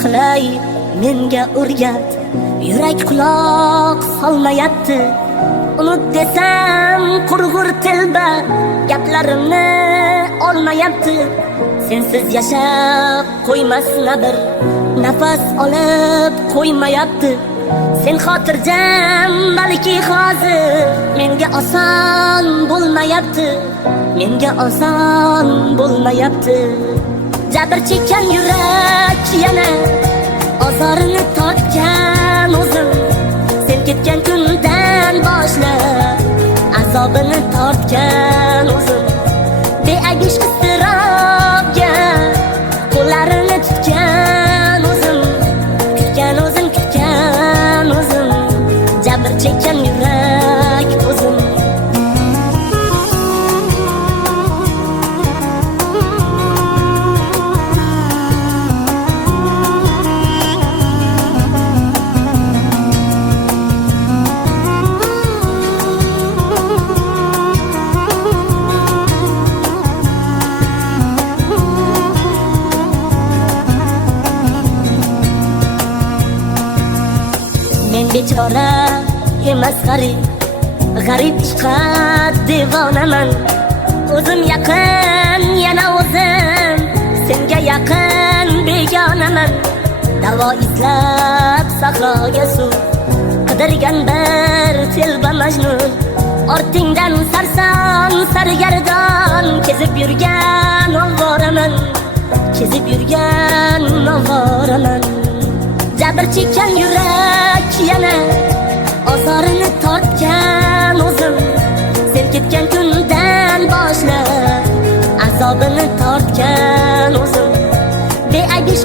qilay menga o'rgat. Yurak quloq solmayapti. Unut desam qurg'ur telba, gaplarimni olmayapti. Sensiz yashab qo'ymasna bir nafas olib qo'ymayapti. Sen xotirjam balki hozir menga oson bo'lmayapti. Menga oson bo'lmayapti. Jabr chekkan yurak yana ozorini tortgan o'zim. Sen ketgan kundan boshlab azobini tortgan o'zim. Beagish iztirobga qo'llarini tutgan o'zim. Kutgan o'zim, kutgan o'zim. Jabr chekkan yurak o'zim. Men bechora emas g'arib ishqa devonaman. O'zim yaqin yana o'zim, senga yaqin begonaman. Davo izlab sahroga suv qidirgan bir telba majnun. Ortingdan sarson sargardon kezib yurgan ovoraman. Kezib yurgan ovoraman. Jabr chekkan yurak yana ozorini tortgan o'zim. Sen ketgan kundan boshlab azobini tortgan o'zim. Beagish